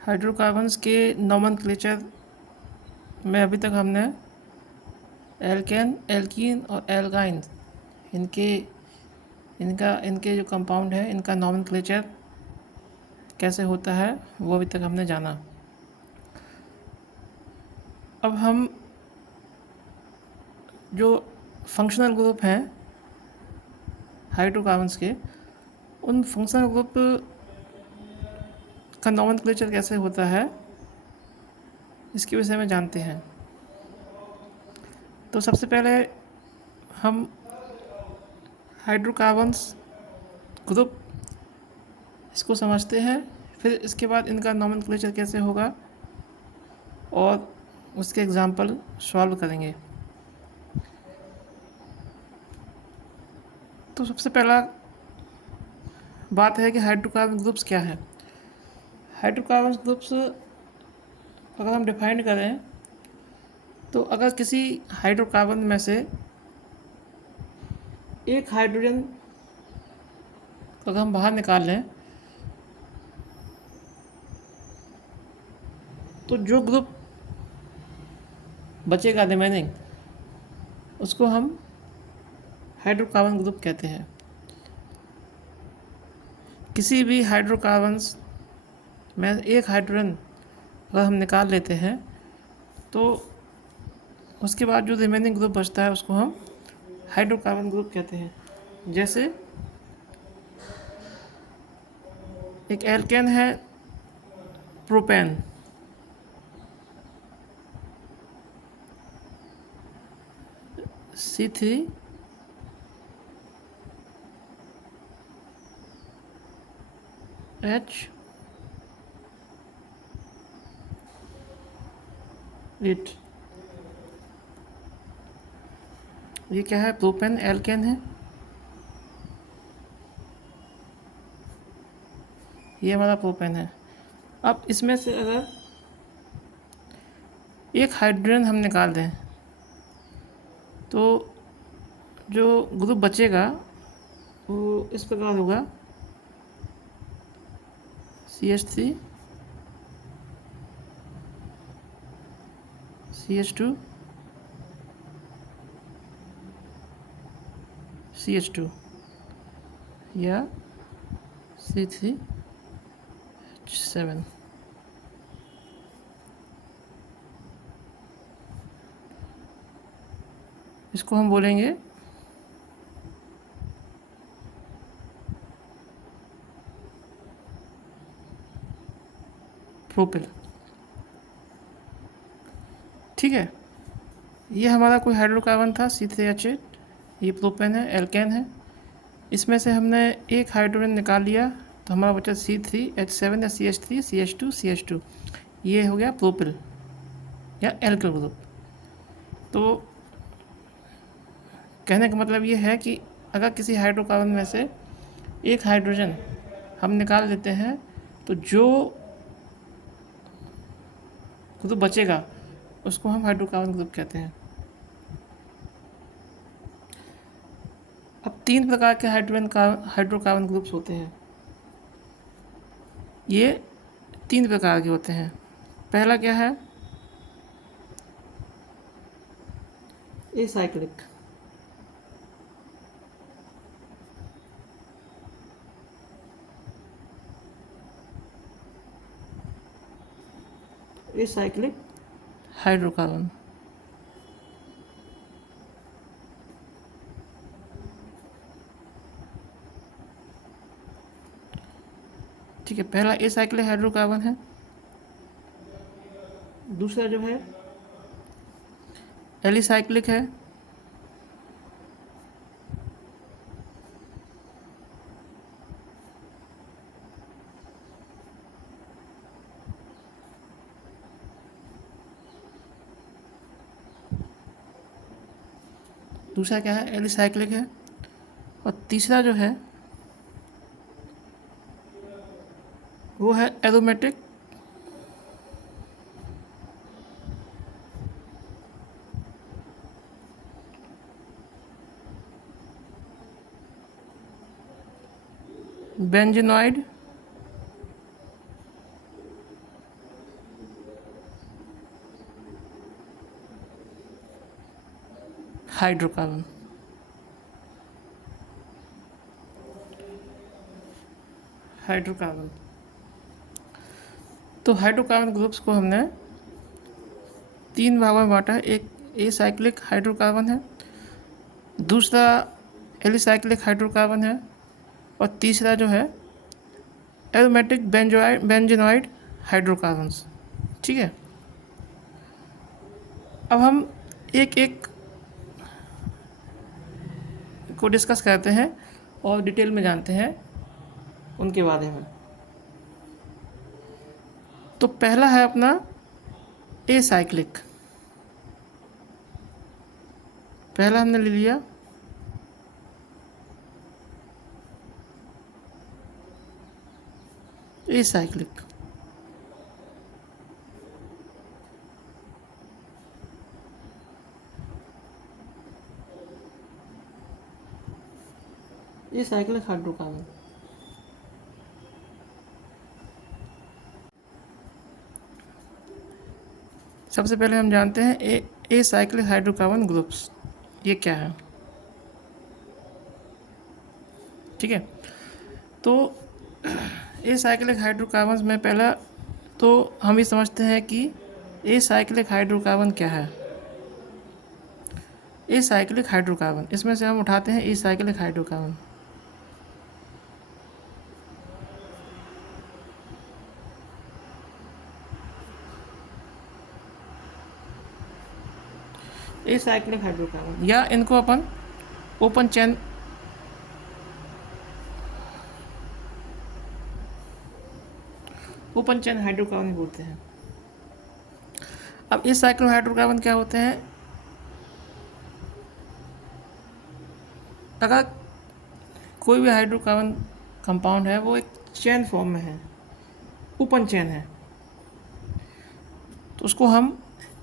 Hydrocarbons के nomenclature में अभी तक हमने एल्केन, एल्कीन और एल्काइन इनके जो कंपाउंड है इनका नोमेनक्लेचर कैसे होता है वो अभी तक हमने जाना। अब हम जो फंक्शनल ग्रुप हैं हाइड्रोकार्बन्स के, उन फंक्शनल ग्रुप का नोमेनक्लेचर कैसे होता है इसके विषय में जानते हैं। तो सबसे पहले हम हाइड्रोकार्बन्स ग्रुप इसको समझते हैं, फिर इसके बाद इनका नोमेनक्लेचर कैसे होगा और उसके एग्जाम्पल सॉल्व करेंगे। तो सबसे पहला बात है कि हाइड्रोकार्बन ग्रुप्स क्या है। हाइड्रोकार्बन ग्रुप्स अगर हम डिफाइन करें तो अगर किसी हाइड्रोकार्बन में से एक हाइड्रोजन अगर हम बाहर निकाल लें तो जो ग्रुप बचेगा रिमेनिंग उसको हम हाइड्रोकार्बन ग्रुप कहते हैं। किसी भी हाइड्रोकार्बन्स में एक हाइड्रोजन अगर हम निकाल लेते हैं तो उसके बाद जो रिमेनिंग ग्रुप बचता है उसको हम हाइड्रोकार्बन ग्रुप कहते हैं। जैसे एक एल्केन है प्रोपेन, C3 H8, ये क्या है? प्रोपेन एल्केन है, ये हमारा प्रोपेन है। अब इसमें से अगर एक हाइड्रोजन हम निकाल दें तो जो ग्रुप बचेगा वो इस प्रकार होगा CH3 CH2 CH2 या C3H7। इसको हम बोलेंगे प्रोपिल। ठीक है, ये हमारा कोई हाइड्रोकार्बन था C3H8, ये प्रोपेन है, एल्केन है। इसमें से हमने एक हाइड्रोजन निकाल लिया तो हमारा बचा C3H7 या CH3 CH2 CH2, ये हो गया प्रोपिल या एल्किल ग्रुप। तो कहने का मतलब ये है कि अगर किसी हाइड्रोकार्बन में से एक हाइड्रोजन हम निकाल लेते हैं तो जो ग्रुप बचेगा उसको हम हाइड्रोकार्बन ग्रुप कहते हैं। अब 3 प्रकार के हाइड्रोकार्बन ग्रुप्स होते हैं। ये 3 प्रकार के होते हैं। पहला क्या है? एसाइक्लिक। Acyclic hydrocarbon. ठीक है, पहला एसाइक्लिक हाइड्रोकार्बन है। दूसरा जो है एलिसाइक्लिक है। दूसरा क्या है? एलिसाइक्लिक है। और तीसरा जो है वो है एरोमेटिक बेंजीनॉइड हाइड्रोकार्बन। हाइड्रोकार्बन, तो हाइड्रोकार्बन ग्रुप्स को हमने 3 भागों में बांटा है। एक एसाइक्लिक हाइड्रोकार्बन है, दूसरा एलिसाइक्लिक हाइड्रोकार्बन है, और तीसरा जो है एरोमेटिक बेंजोइड हाइड्रोकार्बन्स। ठीक है, अब हम एक एक को डिस्कस करते हैं और डिटेल में जानते हैं उनके बारे में। तो पहला है अपना एसाइक्लिक। पहला हमने ले लिया एसाइक्लिक। एसाइक्लिक हाइड्रोकार्बन, सबसे पहले हम जानते हैं एसाइक्लिक हाइड्रोकार्बन ग्रुप्स ये क्या है। ठीक है, तो एसाइक्लिक हाइड्रोकार्बन्स में पहला तो हम ये समझते हैं कि एसाइक्लिक हाइड्रोकार्बन क्या है। एसाइक्लिक हाइड्रोकार्बन, इसमें से हम उठाते हैं एसाइक्लिक हाइड्रोकार्बन। एसाइक्लिक हाइड्रोकार्बन, या इनको अपन ओपन चेन हाइड्रोकार्बन बोलते हैं। अब एसाइक्लिक हाइड्रोकार्बन क्या होते हैं, अगर कोई भी हाइड्रोकार्बन कंपाउंड है वो एक चेन फॉर्म में है, ओपन चेन है, तो उसको हम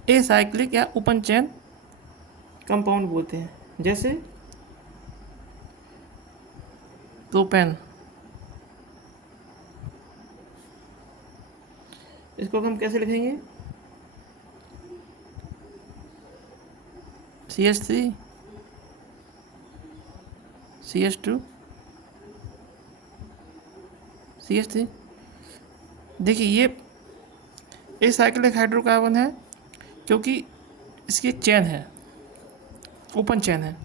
एसाइक्लिक या ओपन चेन कंपाउंड बोलते हैं। जैसे प्रोपेन, इसको हम कैसे लिखेंगे, CH3 CH2 CH3। देखिए ये एसाइक्लिक हाइड्रोकार्बन है क्योंकि इसकी एक चेन है, ओपन चेन है।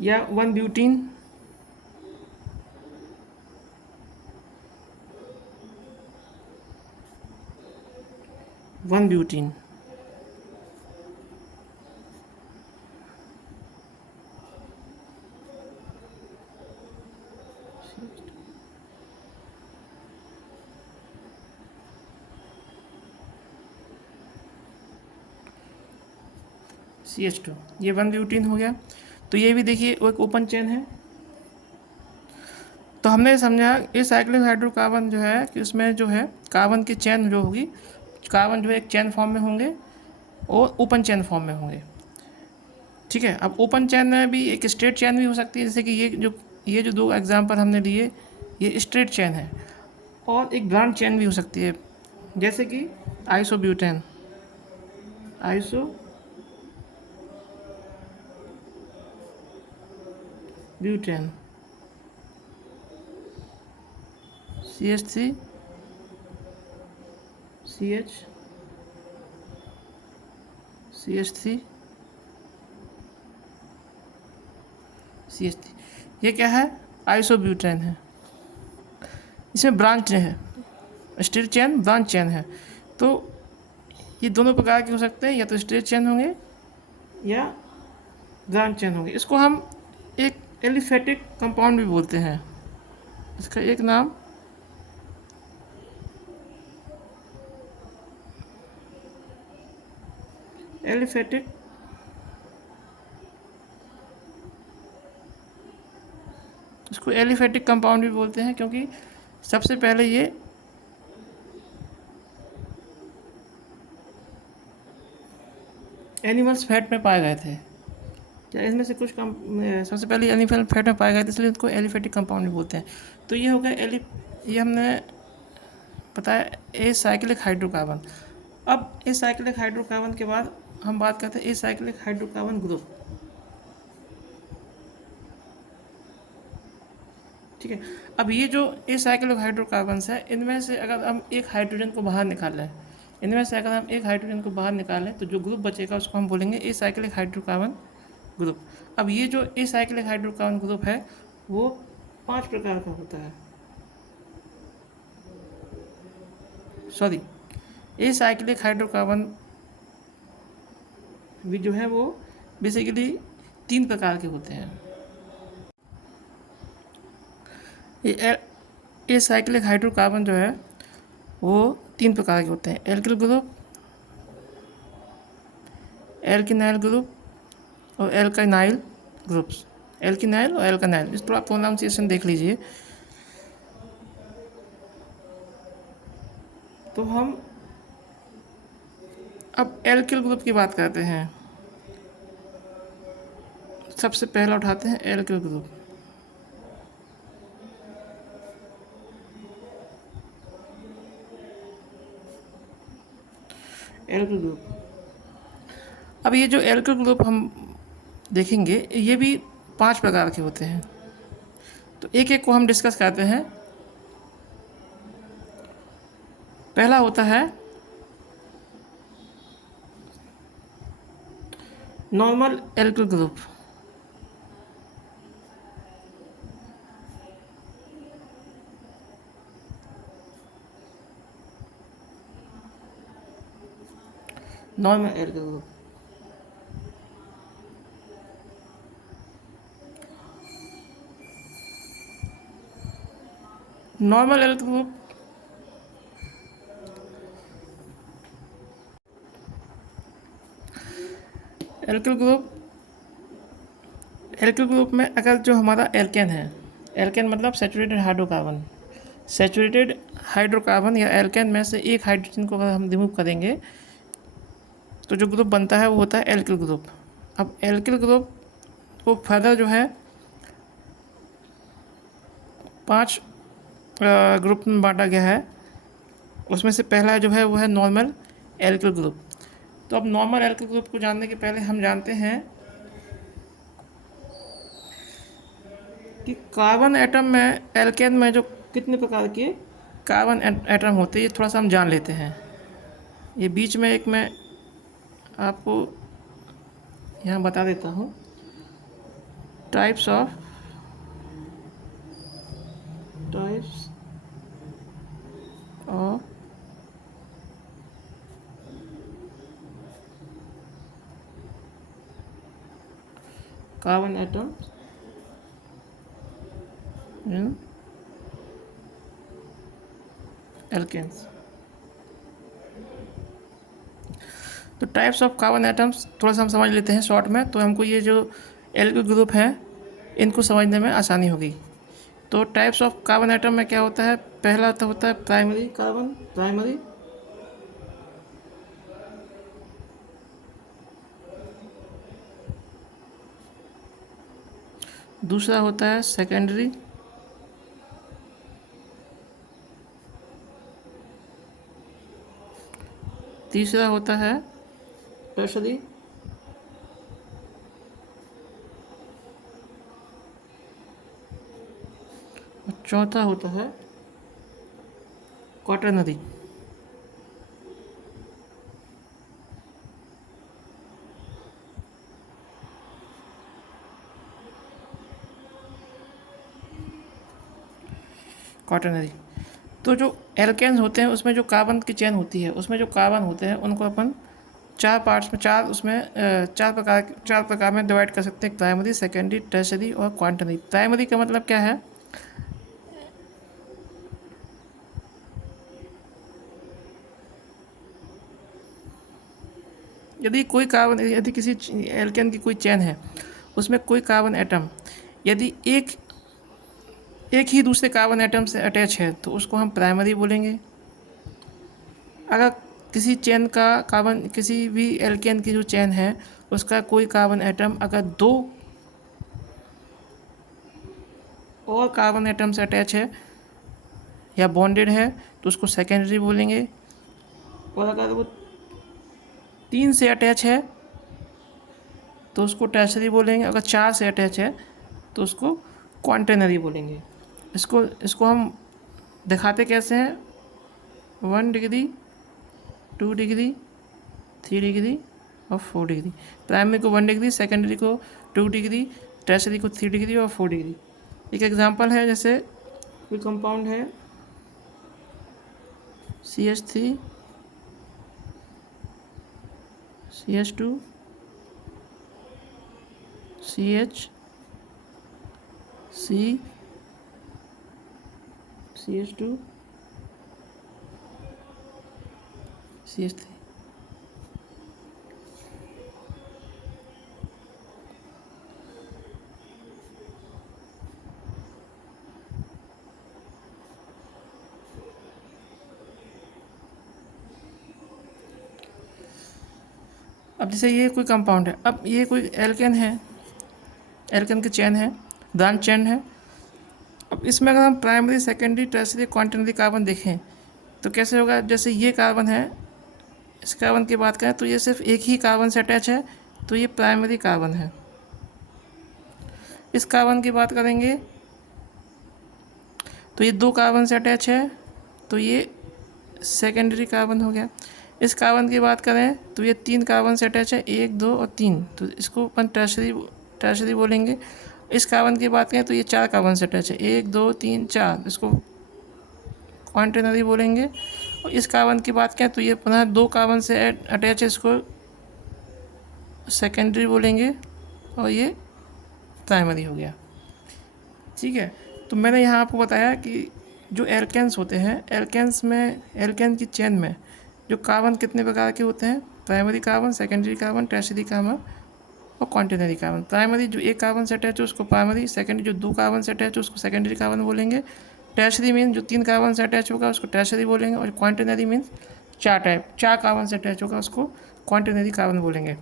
या 1 ब्यूटीन, CH2, ये 1 ब्यूटीन हो गया। तो ये भी देखिए वो एक ओपन चेन है। तो हमने समझा एसाइक्लिक हाइड्रोकार्बन जो है कि उसमें जो है कार्बन की चेन जो होगी, कार्बन जो है एक चेन फॉर्म में होंगे और ओपन चेन फॉर्म में होंगे। ठीक है, अब ओपन चेन में भी एक स्ट्रेट चेन भी हो सकती है, जैसे कि ये जो 2 एग्जाम्पल हमने लिए ये स्ट्रेट चेन है, और एक ब्रांच चेन भी हो सकती है, जैसे कि आइसोब्यूटेन, CH3 CH3 ये क्या है, आइसोब्यूटेन है। इसमें ब्रांच है, स्ट्रेट चेन ब्रांच चेन है। तो ये दोनों प्रकार के हो सकते हैं, या तो स्ट्रेट चेन होंगे या ब्रांच चेन होंगे। इसको हम एक एलिफेटिक कंपाउंड भी बोलते हैं। इसका एक नाम एलिफेटिक इसको एलिफेटिक कंपाउंड भी बोलते हैं, क्योंकि सबसे पहले ये एनिमल्स फैट में पाए गए थे। क्या इसमें से कुछ सबसे पहले एनिमल फैट में पाए गए थे, इसलिए इसको एलिफेटिक कंपाउंड भी बोलते हैं। तो ये हो गया ये हमने बताया एसाइक्लिक हाइड्रोकार्बन। अब एसाइक्लिक हाइड्रोकार्बन के बाद हम बात करते हैं एसाइक्लिक हाइड्रोकार्बन ग्रुप। ठीक है, अब ये जो एसाइक्लिक हाइड्रोकार्बन्स है, इनमें से अगर हम एक हाइड्रोजन को बाहर निकाल लें, इनमें से अगर हम एक हाइड्रोजन को बाहर निकालें तो जो ग्रुप बचेगा उसको हम बोलेंगे एसाइक्लिक हाइड्रोकार्बन ग्रुप। अब ये जो एसाइक्लिक हाइड्रोकार्बन ग्रुप है वो 5 प्रकार का होता है। सॉरी, एसाइक्लिक हाइड्रोकार्बन भी जो है वो बेसिकली 3 प्रकार के होते हैं। ये एसाइक्लिक हाइड्रोकार्बन जो है वो 3 प्रकार के होते हैं, एल्किल ग्रुप, एल्किनाइल ग्रुप और एल्काइनाइल ग्रुप्स। एल्किनाइल और एल्कानाइल, इस थोड़ा प्रोनाउंसिएशन देख लीजिए। तो हम अब एल्किल ग्रुप की बात करते हैं। सबसे पहला उठाते हैं एल्किल ग्रुप। एल्किल ग्रुप, अब ये जो एल्किल ग्रुप हम देखेंगे ये भी 5 प्रकार के होते हैं। तो एक एक को हम डिस्कस करते हैं। पहला होता है normal alkyl group. Normal alkyl group, normal alkyl group alkyl group alkyl group में अगर जो हमारा एल्केन है, एल्केन मतलब सैचुरेटेड हाइड्रोकार्बन, सैचुरेटेड हाइड्रोकार्बन या एल्केन में से एक हाइड्रोजन को अगर हम रिमूव करेंगे तो जो ग्रुप बनता है वो होता है एल्किल ग्रुप। अब एल्किल ग्रुप को फर्दर जो है 5 ग्रुप में बांटा गया है। उसमें से पहला जो है वो है नॉर्मल एल्किल ग्रुप। तो अब नॉर्मल एल्किल ग्रुप को जानने के पहले हम जानते हैं कि कार्बन एटम में एल्केन में जो कितने प्रकार के कार्बन एटम होते हैं ये थोड़ा सा हम जान लेते हैं। ये बीच में एक मैं आपको यहाँ बता देता हूँ, types of carbon atoms in alkanes. तो टाइप्स ऑफ कार्बन एटम्स थोड़ा सा हम समझ लेते हैं शॉर्ट में, तो हमको ये जो एल्किल ग्रुप है इनको समझने में आसानी होगी। तो टाइप्स ऑफ कार्बन एटम में क्या होता है, पहला तो होता है प्राइमरी कार्बन, प्राइमरी। दूसरा होता है सेकेंडरी, तीसरा होता है टर्शरी, और चौथा होता है क्वाटरनरी। क्वाटरनरी। तो जो एल्केन्स होते हैं उसमें जो कार्बन की चेन होती है उसमें जो कार्बन होते हैं उनको अपन 4 पार्ट्स में, 4 उसमें 4 प्रकार में डिवाइड कर सकते हैं, प्राइमरी, सेकेंडरी, टर्शरी और क्वाटरनरी। प्राइमरी का मतलब क्या है, यदि किसी एल्केन की कोई चेन है उसमें कोई कार्बन एटम यदि एक ही दूसरे कार्बन एटम से अटैच है तो उसको हम प्राइमरी बोलेंगे। अगर किसी चेन का कार्बन, किसी भी एल्केन की जो चेन है उसका कोई कार्बन एटम अगर 2 और कार्बन एटम से अटैच है या बॉन्डेड है तो उसको सेकेंडरी बोलेंगे। और अगर वो 3 से अटैच है तो उसको टर्शरी बोलेंगे, अगर 4 से अटैच है तो उसको क्वांटेनरी बोलेंगे। इसको हम दिखाते कैसे हैं, 1 डिग्री, 2 डिग्री, 3 डिग्री और 4 डिग्री। प्राइमरी को 1 डिग्री, सेकेंडरी को 2 डिग्री, टर्शरी को 3 डिग्री और 4 डिग्री। एक एग्जांपल है, जैसे कोई कंपाउंड है CH3 CH2 CH C CH2 CH3। अब जैसे ये कोई कंपाउंड है, अब ये कोई एल्केन है, एल्केन की चेन है, ब्रांच चेन है। अब इसमें अगर हम प्राइमरी, सेकेंडरी, टर्शरी, क्वांटनरी कार्बन देखें तो कैसे होगा, जैसे ये कार्बन है, इस कार्बन की बात करें तो ये सिर्फ एक ही कार्बन से अटैच है तो ये प्राइमरी कार्बन है। इस कार्बन की बात करेंगे तो ये 2 कार्बन से अटैच है तो ये सेकेंडरी कार्बन हो गया। इस कार्बन की बात करें तो ये 3 कार्बन से अटैच है, 1 2 और 3, तो इसको अपन टर्शरी बोलेंगे। इस कार्बन की बात करें तो ये 4 कार्बन से अटैच है, 1 2 3 4, इसको क्वांटेनरी बोलेंगे। और इस कार्बन की बात करें तो ये पुनः 2 कार्बन से अटैच है, इसको सेकेंडरी बोलेंगे और ये प्राइमरी हो गया। ठीक है, तो मैंने यहाँ आपको बताया कि जो एल्केन्स होते हैं, एल्केन्स में, एल्केन की चेन में जो कार्बन कितने प्रकार के होते हैं, primary carbon, secondary carbon, tertiary carbon और क्वांटेनरी कार्बन। प्राइमरी जो 1 कार्बन से अटैच है उसको प्राइमरी, सेकेंडरी जो 2 कार्बन से अटैच है उसको सेकेंडरी कार्बन बोलेंगे, टर्शरी मीन जो 3 कार्बन से अटैच होगा उसको टर्शरी बोलेंगे, और क्वांटेनरी मीन्स 4 कार्बन से अटैच होगा उसको क्वांटेनरी कार्बन बोलेंगे।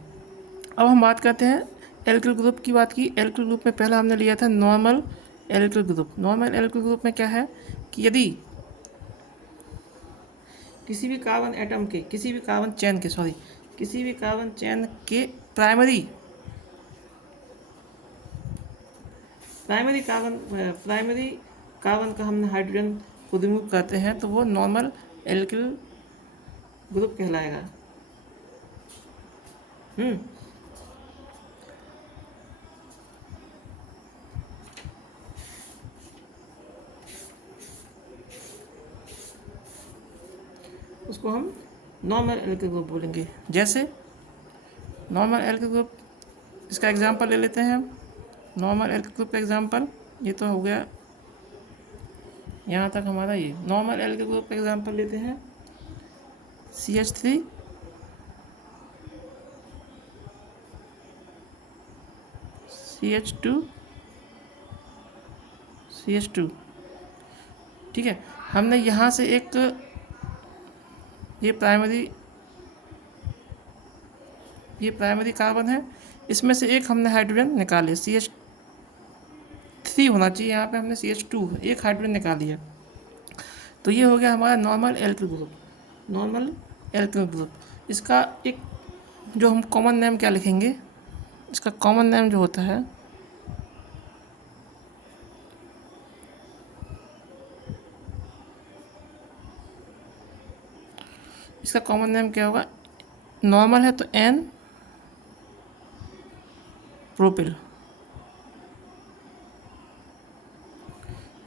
अब हम बात करते हैं एल्किल ग्रुप की। बात की एल्किल ग्रुप में पहला हमने लिया था normal alkyl group. Normal alkyl group में क्या है कि यदि किसी भी कार्बन एटम के, किसी भी कार्बन चेन के प्राइमरी कार्बन का हमने हाइड्रोजन को रिमूव करते हैं तो वो नॉर्मल एल्किल ग्रुप कहलाएगा। उसको हम नॉर्मल एल्किल ग्रुप बोलेंगे। जैसे नॉर्मल एल्किल ग्रुप, इसका एग्जांपल ले लेते हैं हम। नॉर्मल एल्किल ग्रुप का एग्जांपल ये तो हो गया यहाँ तक हमारा। ये नॉर्मल एल्किल ग्रुप का एग्जांपल लेते हैं CH3 CH2 CH2। ठीक है, हमने यहाँ से एक ये प्राइमरी कार्बन है, इसमें से एक हमने हाइड्रोजन निकाले, CH3 होना चाहिए, यहाँ पे हमने CH2 एक हाइड्रोजन निकाल लिया, तो ये हो गया हमारा normal alkyl group. Normal alkyl group, इसका एक जो हम कॉमन नेम क्या लिखेंगे, इसका कॉमन नेम जो होता है इसका कॉमन नेम क्या होगा, नॉर्मल है तो N प्रोपिल,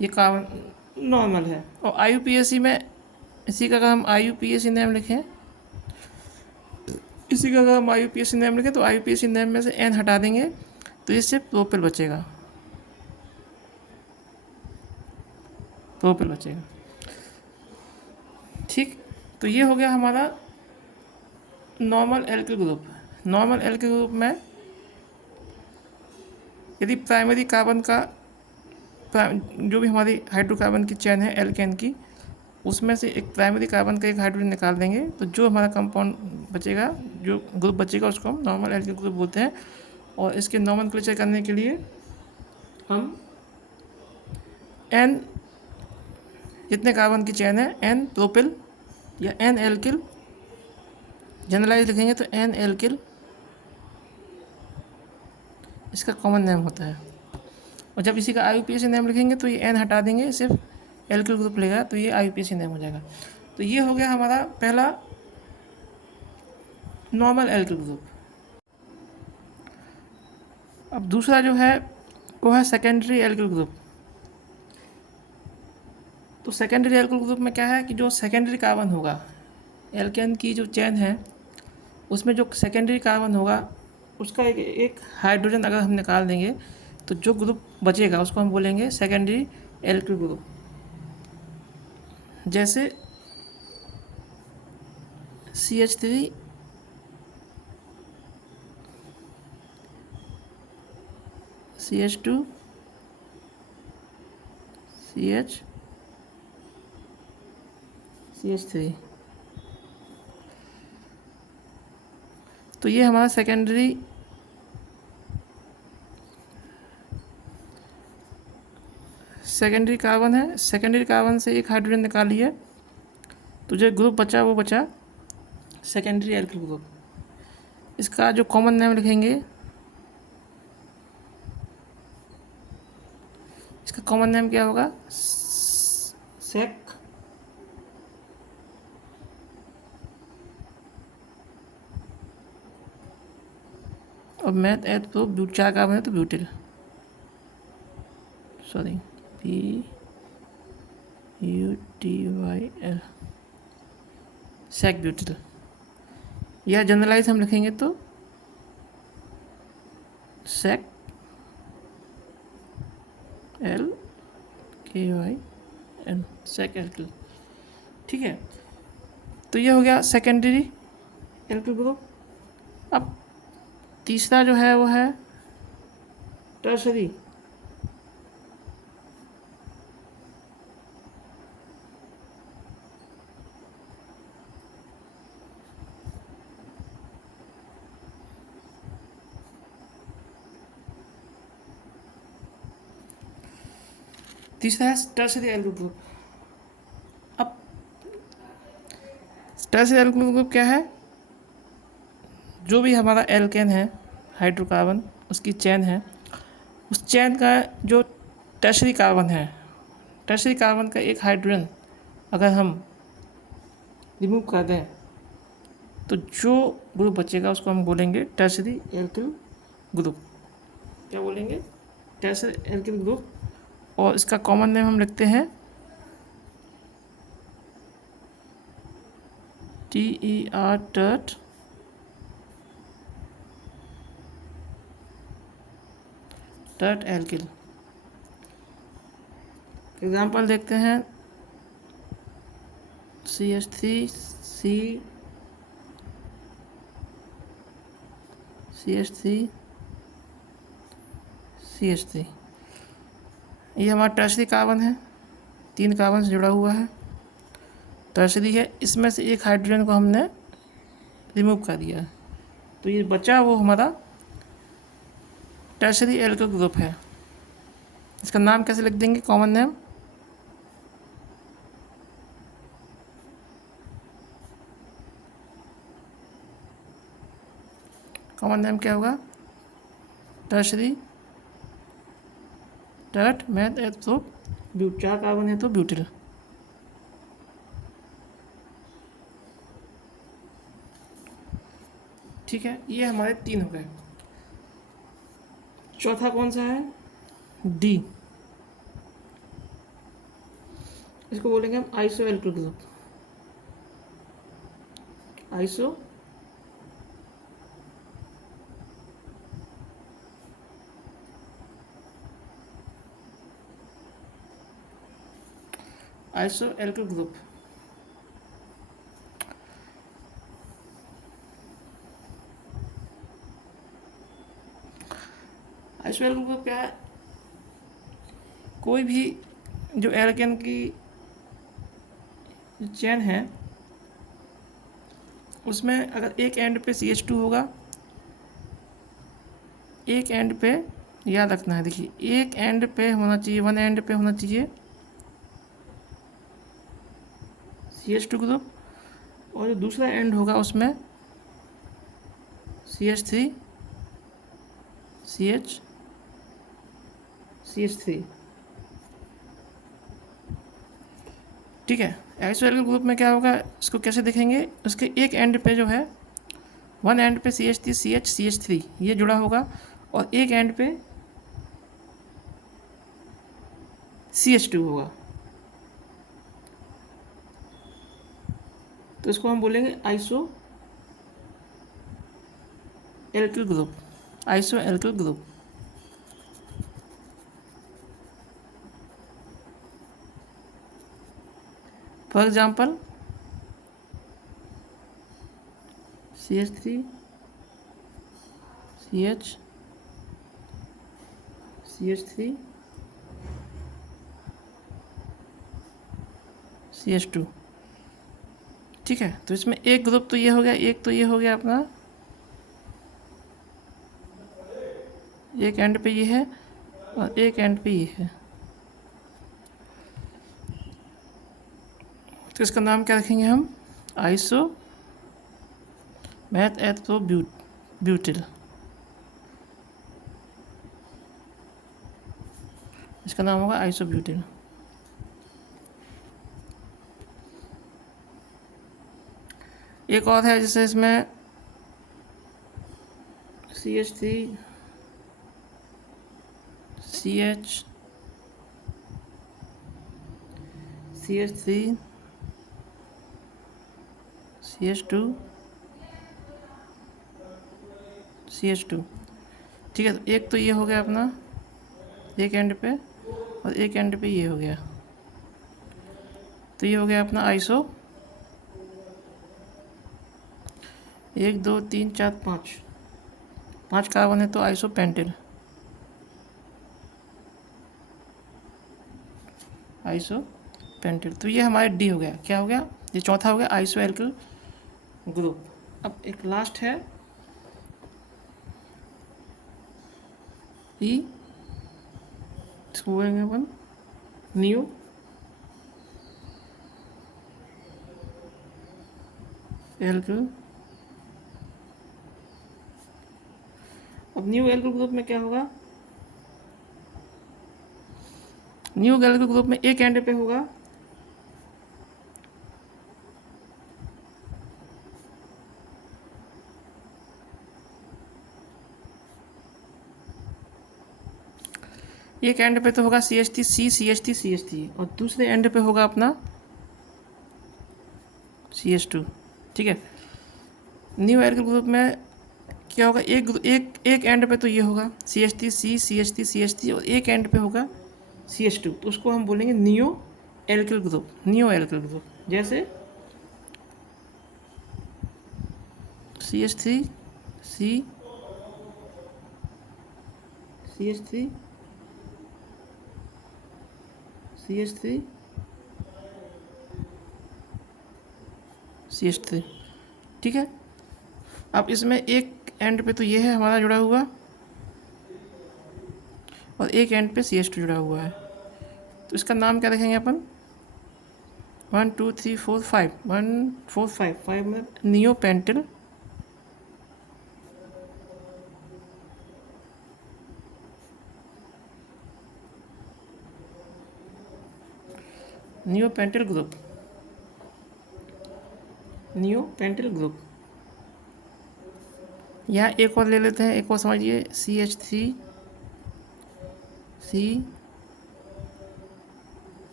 ये कार्बन नॉर्मल है। और IUPAC में इसी का अगर हम IUPAC नेम लिखें, तो IUPAC नेम में से N हटा देंगे तो इससे प्रोपिल बचेगा, ठीक। तो ये हो गया हमारा normal alkyl group. Normal alkyl group में यदि प्राइमरी कार्बन का जो भी हमारी हाइड्रोकार्बन की चेन है एल्केन की, उसमें से एक प्राइमरी कार्बन का एक हाइड्रोजन निकाल देंगे तो जो हमारा कंपाउंड बचेगा, जो ग्रुप बचेगा उसको हम नॉर्मल एल्किल ग्रुप बोलते हैं। और इसके नॉमेनक्लेचर करने के लिए हम N जितने कार्बन की चेन है N प्रोपिल या N एल्किल जनरलाइज लिखेंगे तो एन एल्किल इसका कॉमन नेम होता है। और जब इसी का IUPAC नेम लिखेंगे तो ये एन हटा देंगे, सिर्फ एल्किल ग्रुप लेगा, तो ये IUPAC नेम हो जाएगा। तो ये हो गया हमारा पहला नॉर्मल एल्किल ग्रुप। अब दूसरा जो है वो है सेकेंडरी एल्किल ग्रुप। तो सेकेंडरी एल्किल ग्रुप में क्या है कि जो सेकेंडरी कार्बन होगा, एल्केन की जो चेन है उसमें जो सेकेंडरी कार्बन होगा उसका एक हाइड्रोजन अगर हम निकाल देंगे तो जो ग्रुप बचेगा उसको हम बोलेंगे सेकेंडरी एल्किल ग्रुप। जैसे CH3 CH2 CH3। तो ये हमारा सेकेंडरी कार्बन है। सेकेंडरी कार्बन से एक हाइड्रोजन निकाल लिया तो जो ग्रुप बचा वो बचा सेकेंडरी एल्किल ग्रुप। इसका जो कॉमन नेम लिखेंगे, इसका कॉमन नेम क्या होगा, सेक और मैथ एथ तो 4 कार्बन है तो ब्यूटिल, सॉरी BUTYL, सेक ब्यूटिल। या जनरलाइज हम लिखेंगे तो सेक LKYL, सेक एल्किल। ठीक है, तो ये हो गया सेकेंडरी एल्किल ग्रुप। अब तीसरा जो है वो है टर्शरी। तीसरा है टर्शरी एल्किल ग्रुप। अब टर्शरी एल्किल ग्रुप क्या है, जो भी हमारा एल्केन है हाइड्रोकार्बन उसकी चेन है, उस चेन का जो टर्शरी कार्बन है, टर्शरी कार्बन का एक हाइड्रोजन अगर हम रिमूव कर दें तो जो ग्रुप बचेगा उसको हम बोलेंगे टर्शरी एल्किल ग्रुप। क्या बोलेंगे, टर्शरी एल्किल ग्रुप। और इसका कॉमन नेम हम लिखते हैं TER, टर्ट एल्किल। एग्जाम्पल देखते हैं, CH3 CH3 ये हमारा टर्शरी कार्बन है, 3 कार्बन से जुड़ा हुआ है, टर्शरी है। इसमें से एक हाइड्रोजन को हमने रिमूव कर दिया, तो ये बचा वो हमारा टर्शरी एल्किल ग्रुप है। इसका नाम कैसे लिख देंगे, कॉमन नेम, कॉमन नेम क्या होगा, टर्शरी टर्ट मैथ एथ तो 4 कार्बन है तो ब्यूटिल। ठीक है, ये हमारे 3 हो गए। चौथा कौन सा है, D। इसको बोलेंगे हम iso alkyl group. Iso alkyl group. Iso alkyl group क्या है, कोई भी जो एल्केन की चेन है उसमें अगर एक एंड पे CH2 होगा, एक एंड पे याद रखना है, देखिए एक एंड पे होना चाहिए, वन एंड पे होना चाहिए CH2 ग्रुप, और जो दूसरा एंड होगा उसमें CH3 CH CH3। ठीक है, आइसोएल्किल ग्रुप में क्या होगा, इसको कैसे देखेंगे, उसके एक एंड पे जो है, वन एंड पे CH3 CH3 ये जुड़ा होगा, और एक एंड पे CH2 होगा। तो इसको हम बोलेंगे iso alkyl group, iso alkyl group. For example CH3 CH CH3 CH2। ठीक है, तो इसमें एक ग्रुप तो ये हो गया, एक तो ये हो गया अपना, एक एंड पे ये है और एक एंड पे ये है। तो इसका नाम क्या रखेंगे हम, आइसो मैथ एथो ब्यूटिल। इसका नाम होगा आइसोब्यूटिल। एक और है, जैसे इसमें CH3 CH CH3 CH2 CH2। ठीक है, तो एक तो ये हो गया अपना एक एंड पे, और एक एंड पे ये हो गया, तो ये हो गया अपना आइसो 1 2 3 4 5 कार्बन है, तो आइसो पेंटिल, आइसो पेंटिल। तो ये हमारे डी हो गया, क्या हो गया, ये चौथा हो गया आइसो एल्किल ग्रुप। अब एक लास्ट है ई, इसको बोलेंगे अपन न्यू एल्किल। अब न्यू एल्किल ग्रुप में क्या होगा, न्यू एल्किल ग्रुप में एक एंड पे होगा एक एंड पे तो होगा CH3 CH3 CH3, और दूसरे एंड पे होगा अपना CH2। ठीक है, न्यू एल्किल ग्रुप में क्या होगा, एक एंड पे तो ये होगा CH3 CH3 CH3, और एक एंड पे होगा CH2, तो उसको हम बोलेंगे neo alkyl group, neo alkyl group. जैसे CH3 CH3 CH3 CH3। ठीक है, अब इसमें एक एंड पे तो ये है हमारा जुड़ा हुआ, और एक एंड पे CH2 जुड़ा हुआ है, तो इसका नाम क्या रखेंगे अपन, 1 2 3 4 5 1 4 5 5 में neo pentyl, neo pentyl group, neo pentyl group. यहाँ एक और ले लेते हैं, एक और समझिए, CH3 CH3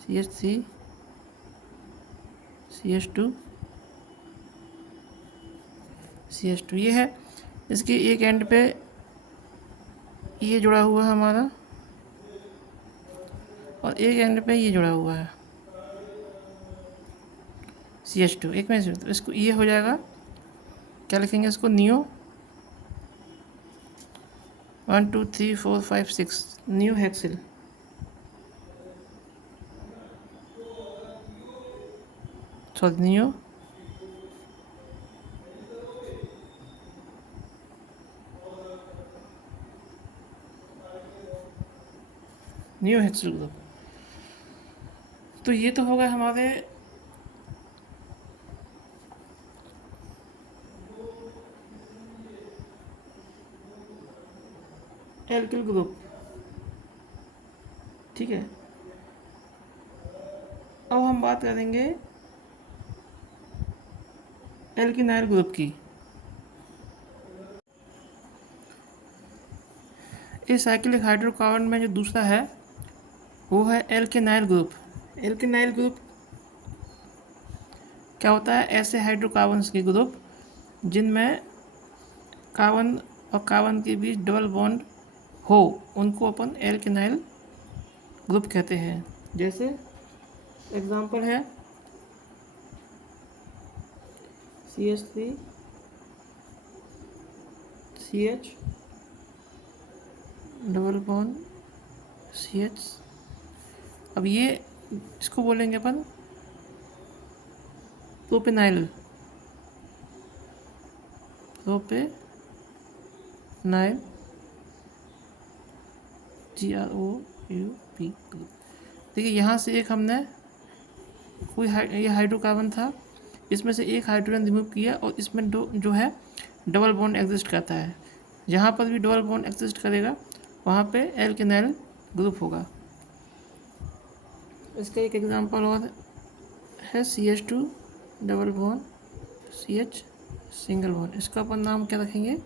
CH3 CH2 CH2 ये है, इसके एक एंड पे ये जुड़ा हुआ है हमारा, और एक एंड पे ये जुड़ा हुआ है CH2। एक में से तो इसको ये हो जाएगा, क्या लिखेंगे इसको, neo 1 2 3 4 5 6 new hexyl. Sorry neo new hexyl group. तो ये तो होगा हमारे एल्किल ग्रुप। ठीक है, अब हम बात करेंगे एल्किनाइल ग्रुप की। इस साइक्लिक हाइड्रोकार्बन में जो दूसरा है वो है एल्किनाइल ग्रुप। एल्किनाइल ग्रुप क्या होता है? ऐसे हाइड्रोकार्बन्स के ग्रुप जिनमें कार्बन और कार्बन के बीच डबल बॉन्ड हो, उनको अपन एल्किनाइल ग्रुप कहते हैं। जैसे एग्जांपल है CH3 CH double bond CH। अब ये इसको बोलेंगे अपन प्रोपेनाइल GROUP ग्रुप। देखिए यहाँ से एक हमने ये हाइड्रोकार्बन था, इसमें से एक हाइड्रोजन रिमूव किया और इसमें जो है डबल बॉन्ड एग्जिस्ट करता है। जहाँ पर भी डबल बॉन्ड एग्जिस्ट करेगा वहाँ पे एल्किनाइल ग्रुप होगा। इसका एक एग्जांपल और है CH2 double bond CH single bond. इसका अपन नाम क्या रखेंगे?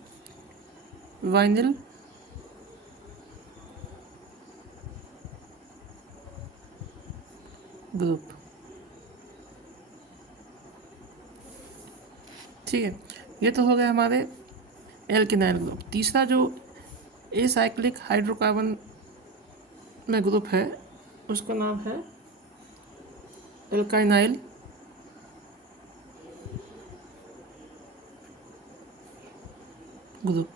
Vinyl group. ठीक है, ये तो हो गया हमारे एल्किनाइल ग्रुप। तीसरा जो एसाइक्लिक हाइड्रोकार्बन में ग्रुप है उसका नाम है एल्काइनाइल ग्रुप।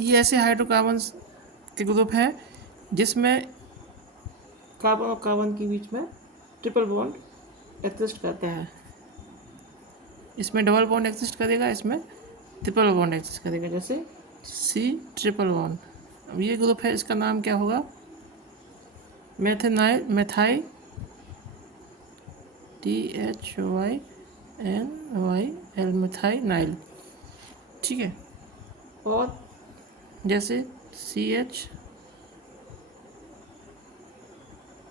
ये ऐसे हाइड्रोकार्बन्स के ग्रुप हैं जिसमें कार्बन और कार्बन के बीच में ट्रिपल बॉन्ड एग्जिस्ट करता है। इसमें डबल बॉन्ड एग्जिस्ट करेगा, इसमें ट्रिपल बॉन्ड एग्जिस्ट करेगा, जैसे C ट्रिपल बॉन्ड। अब ये ग्रुप है, इसका नाम क्या होगा? Methyl THYNYL मेथाइनाइल। ठीक है, और जैसे CH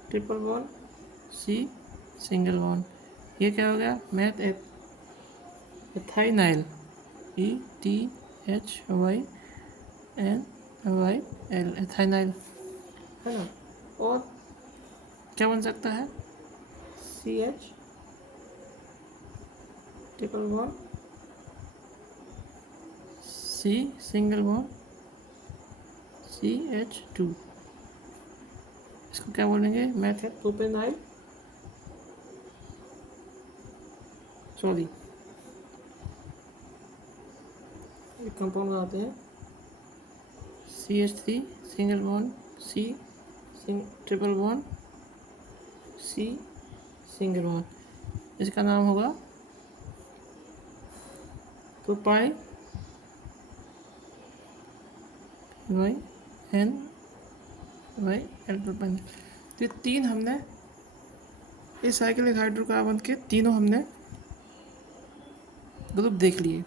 triple bond C single bond, ये क्या हो गया? मेथाइनाइल ETHYNYL एथाइनाइल, है ना। और क्या बन सकता है? CH triple bond C single bond CH2। इसको क्या बोलेंगे? मेथाइल प्रोपेनाइल, सॉरी एक कंपाउंड बनाते हैं CH3 single bond C triple bond C single bond. इसका नाम होगा प्रोपाइल YNYL प्रोपाइल। तो ये तीन हमने इस साइक्लिक हाइड्रोकार्बन के तीनों हमने ग्रुप देख लिए।